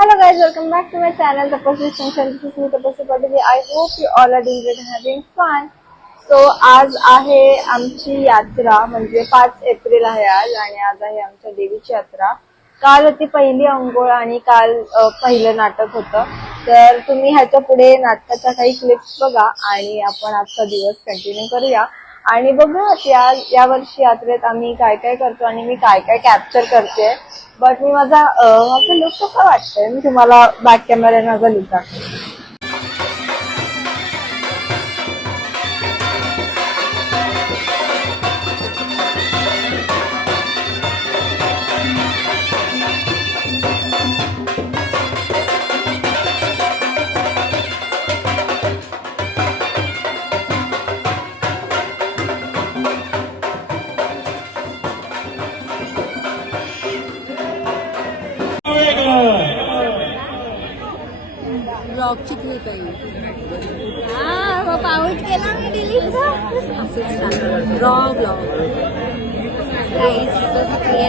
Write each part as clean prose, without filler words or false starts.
Hello guys, welcome back to my channel Tapasya Extension. This is me Tapasya Patil. I hope you all are doing great and having fun. So आज आहे आमची यात्रा म्हणजे 5 April आहे आज आणि आज आहे आमच्या देवीची यात्रा. काल होती पहिली अंघोळ आणि काल पहिलं नाटक होतं. तर तुम्ही ह्याच्या पुढे नाटकाच्या काही क्लिप्स बघा आणि आपण आजचा दिवस कंटिन्यू करूया आणि बघूया या वर्षी यात्रेत आम्ही काय काय करतो आणि मी काय काय कॅप्चर करते. बट मी माझा लुक कसा वाटतंय मी तुम्हाला बॅक कॅमेरा माझा लुक दाखवते. ब्लॉगची क्लिप आहे पाऊट केला मी डिलीट ब्लॉग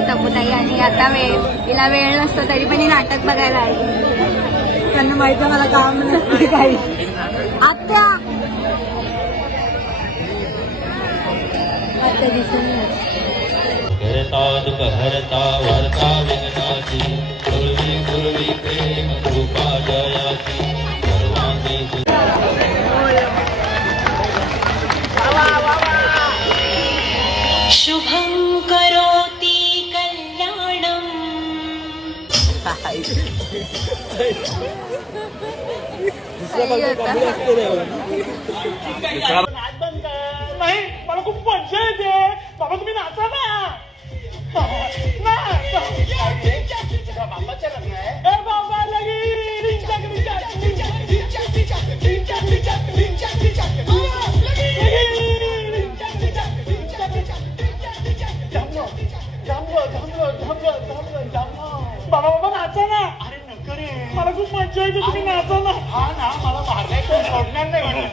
तबुताई आणि आता हिला वेळ नसतो तरी पण ही नाटक बघायला आहे. त्यांना माहिती मला काम नसते काही. आता दिसून करता दुख हरता वर्ता विघ्नाची गुरुवी गुरुवी प्रेम कृपा जयाची सर्वांगी शुभं करोति कल्याणं नाही मला खूप मजा येते बाबा तुम्ही नाचा ना. बाबाच्या लग्न आहे बाबा बाबा बाबा नाचा ना. अरे नको रे मला खूप मजा येते तुम्ही नाचा ना. हा ना मला मारलाय कोण सोडणार नाही म्हणून.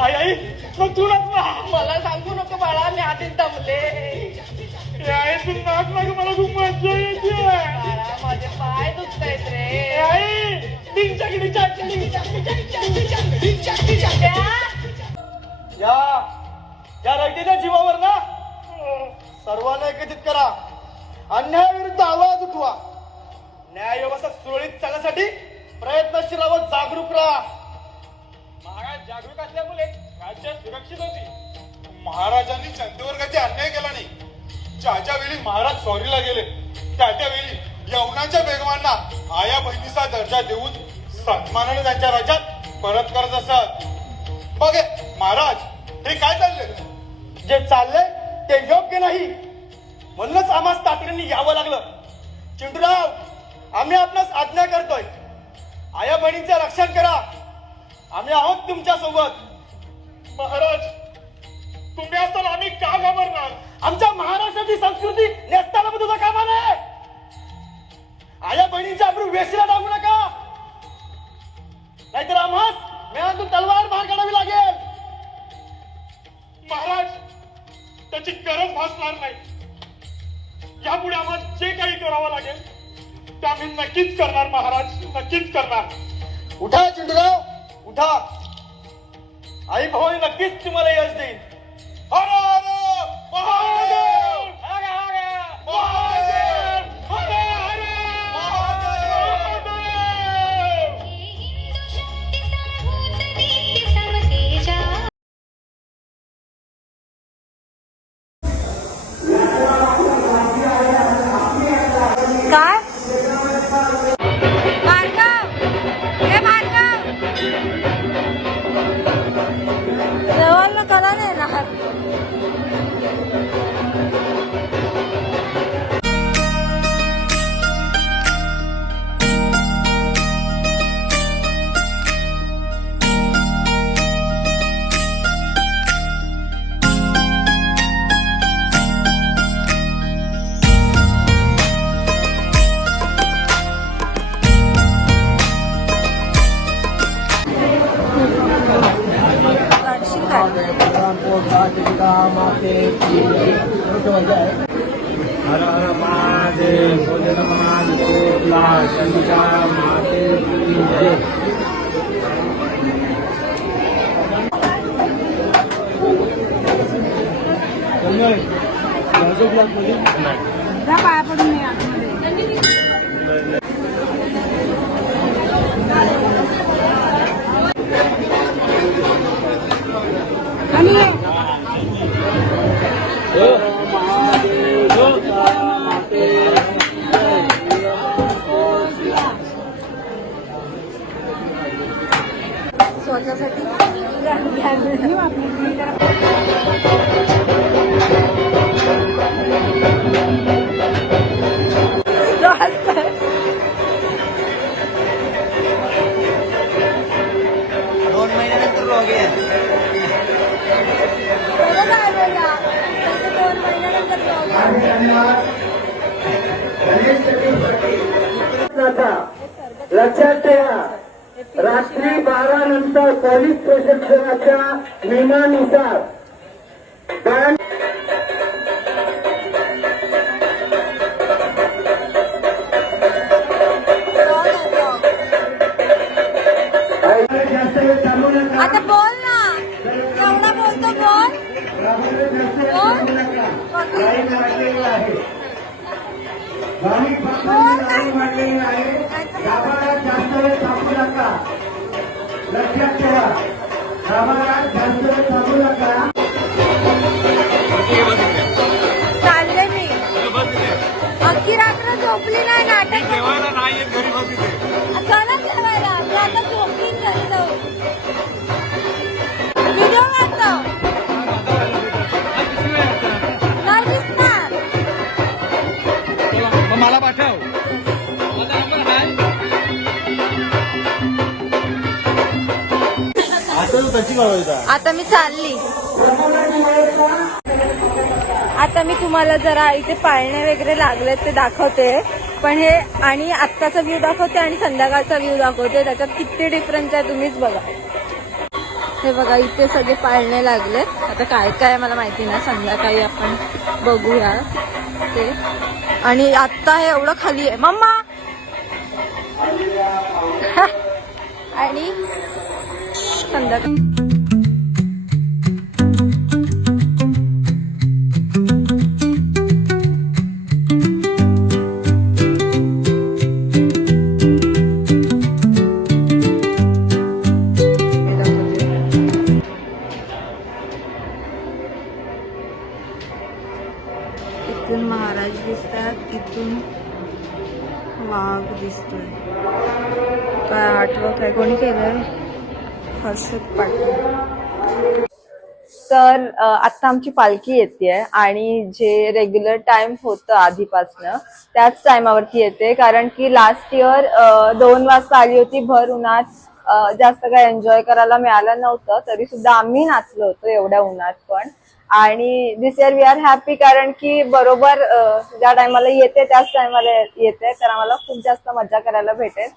आई आई मग तू नाच ना. मला सांगू नको बाळा मी आधीच दमले. आई तू नाच ना मला खूप मजा येते. माझे पाय दुखतायत रे. आई या रयतेच्या जीवावर ना सर्वांना एकत्रित करा. अन्यायाविरुद्ध आवाज उठवा. न्याय व्यवस्था सुरळीत चालण्यासाठी प्रयत्नशील व जागरूक राहा. महाराज जागरूक असल्यामुळे राज्य सुरक्षित होती. महाराजांनी जनतेवर कधी अन्याय केला नाही. ज्या वेळी महाराज स्वारीला गेले त्यावेळी यवनांच्या बेगमांना आया बहिणीचा दर्जा देऊन सन्मानाने त्यांच्या राज्यात परत करत असत. बघे महाराज हे काय चाललंय. जे चाललंय ते योग्य नाही म्हणूनच आम्हाला तातडीने यावं लागलं. चिंटूराव आम्ही आपणास आज्ञा करतोय आया बहिणींचे रक्षण करा. आम्ही आहोत तुमच्या सोबत. महाराज तुम्ही असताना आम्ही का घाबरणार. आमच्या महाराष्ट्राची संस्कृती नेसताना पण तुझा कामा नाही. आया बहिणींच्या अब्रू वेशीला टाकू नका नाहीतर आम्हास मेळातून तलवार बाहेर काढावी लागेल. महाराज त्याची गरज भासणार नाही. यापुढे आम्हाला जे काही करावं लागेल ते आम्ही नक्कीच करणार महाराज नक्कीच करणार. उठा चिंटूराव उठा. आई भवानी नक्कीच तुम्हाला यश देईल. हर हर महादेव. शंका माते की जय. स्वतःसाठी लक्षात ठेवा, रात्री 12 नंतर पोलीस प्रशिक्षणाच्या नियमानुसार बँड जास्त वेळ थांबू नका. आता बोल ना, एवढा बोलतो बोल. लाईन वाढलेली आहे. भाविक भक्तांची लाईन वाढलेली आहे. गाभाऱ्यात जास्त वेळ थांबू नका. लक्षात ठेवा, गाभाऱ्यात जास्त वेळ थांबू नका. चालले मी अख्खी रात्र झोपली नाही. नाटक चला जेवायला. मी आता झोपलीन घरी जाऊ. व्हिडिओ काढतो नाही दिसणार. मला पाठव. आता मी चालली. आता मी तुम्हाला जरा इथे पाळणे वगैरे लागले ते दाखवते. पण हे आणि आत्ताचा व्ह्यू दाखवते आणि संध्याकाळचा व्ह्यू दाखवते. त्याच्यात किती डिफरन्स आहे तुम्हीच बघा. हे बघा इथे सगळे पाळणे लागले. आता काय काय मला माहिती नाही, संध्याकाळी आपण बघूया ते. आणि आत्ता हे एवढं खाली आहे मम्मा. आणि संध्याकाळी इथून महाराज दिसतात, इथून वाघ दिसतोय. काय आठवत आहे कोणी केलंय? हर्षद पाटील. तर आता आमची पालखी येते आणि जे रेग्युलर टाइम होतं आधीपासनं त्याच टायमावरती येते. कारण की लास्ट इयर 2 वाजता आली होती भर उन्हात. जास्त काय एन्जॉय करायला मिळालं नव्हतं, तरी सुद्धा आम्ही नाचलो होतो एवढ्या उन्हात पण. आणि दिस इयर वी आर हॅपी कारण की बरोबर ज्या टायमाला येते त्याच टायमाला येते, तर आम्हाला खूप जास्त मजा करायला भेटेल.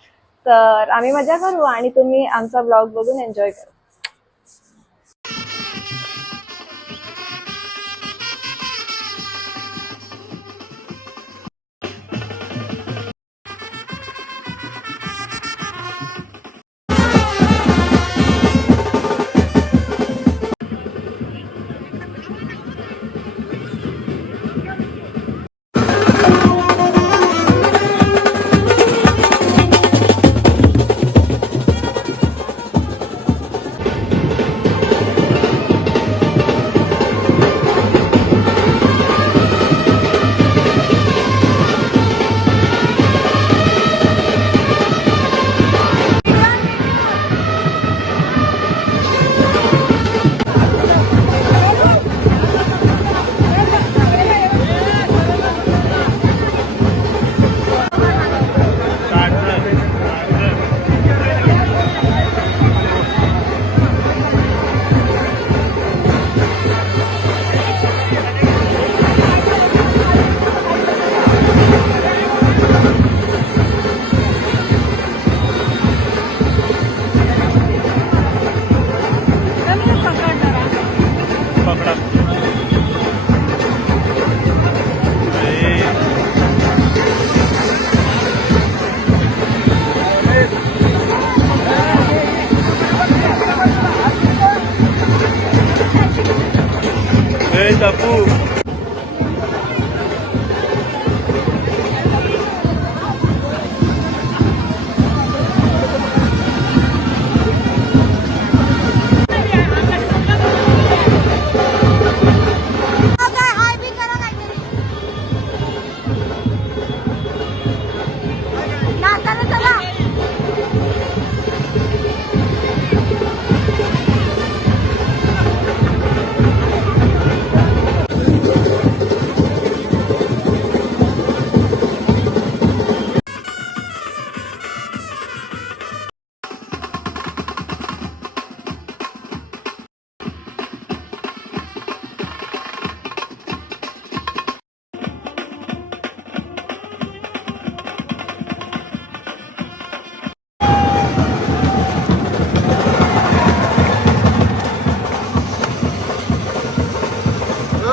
तर आम्ही मजा करू आणि तुम्ही आमचा ब्लॉग बघून एन्जॉय करा. टपू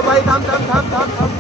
भाई थांब थांब थांब थांब थांब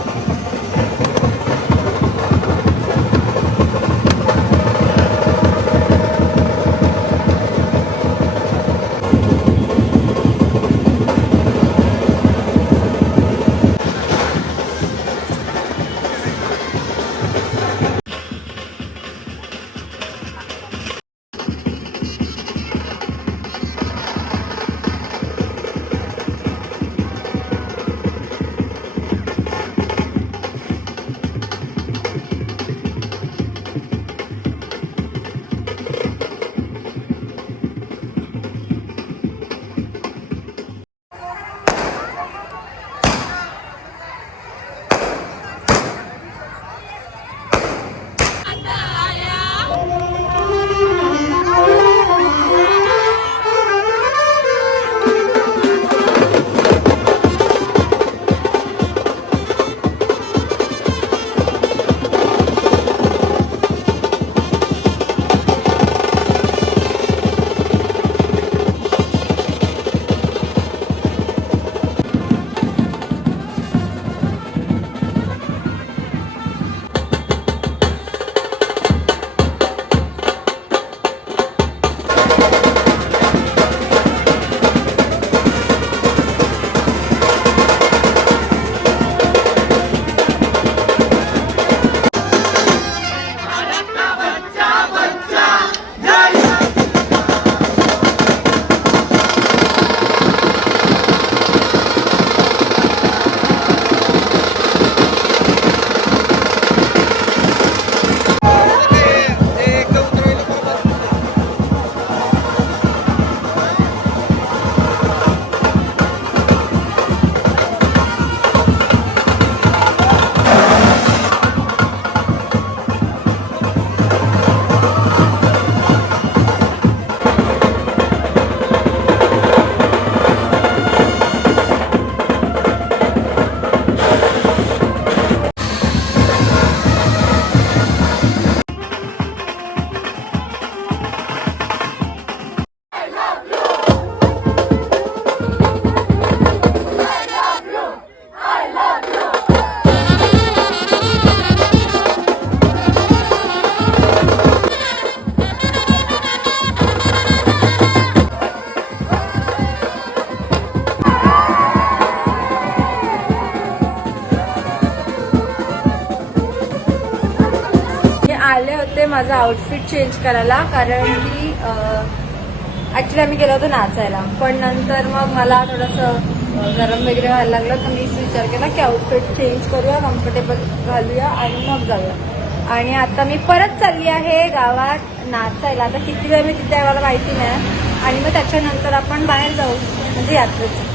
आले होते माझं आउटफिट चेंज करायला, कारण की ॲक्च्युली आम्ही गेलो होतो नाचायला, पण नंतर मग मला थोडंसं गरम वगैरे व्हायला लागलं, तर मीच विचार केला की आउटफिट चेंज करूया, कम्फर्टेबल घालूया आणि मग जाऊया. आणि आता मी परत चालली आहे गावात नाचायला. आता किती वेळ मी तिथे आहे मला माहिती नाही, आणि मग त्याच्यानंतर आपण बाहेर जाऊ, म्हणजे यात्रेचं.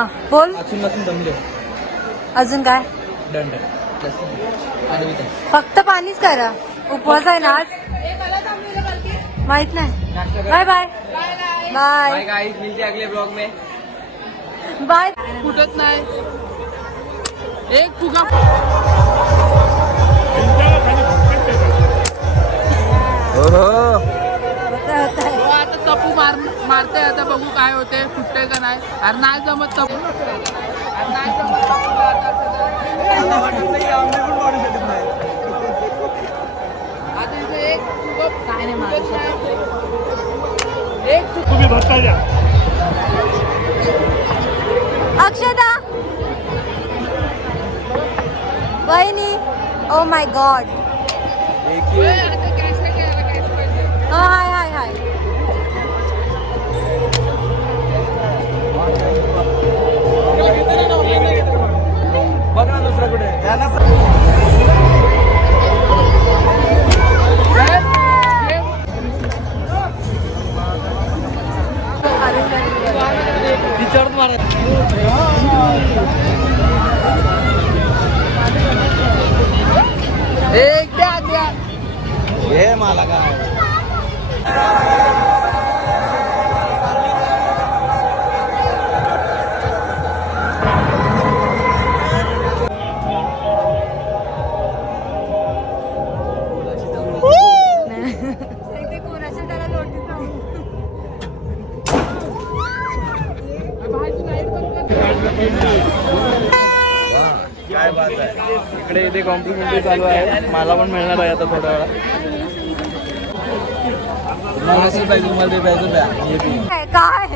हा बोल. वाचून जमले अजून काय? दंड फक्त पाणीच करा. उपवास आहे ना आज. माहित नाही. बाय बाय बाय गाइस, मिलते अगले ब्लॉग में. बाय. कुठंच नाही एक फुगा आता चपू मारते. आता बघू काय होते, फुटते का नाही. अरे नाही जमत चपू. अरे नाही जमत चपूला आता इथे एक काय नाही मारत नाही. एक तुम्ही भरता द्या. अक्षता वहिनी. Oh my God. आता कॅश पाहिजे. हाय हाय हाय. बघ ना दुसरा कुठे. एक द्या हे मला काय काय बात आहे. इकडे इथे कॉम्प्लिमेंटरी चालू आहे. मला पण मिळणार आहे आता थोड्या वेळा. पाहिजे मला ते प्यायचं प्या. काय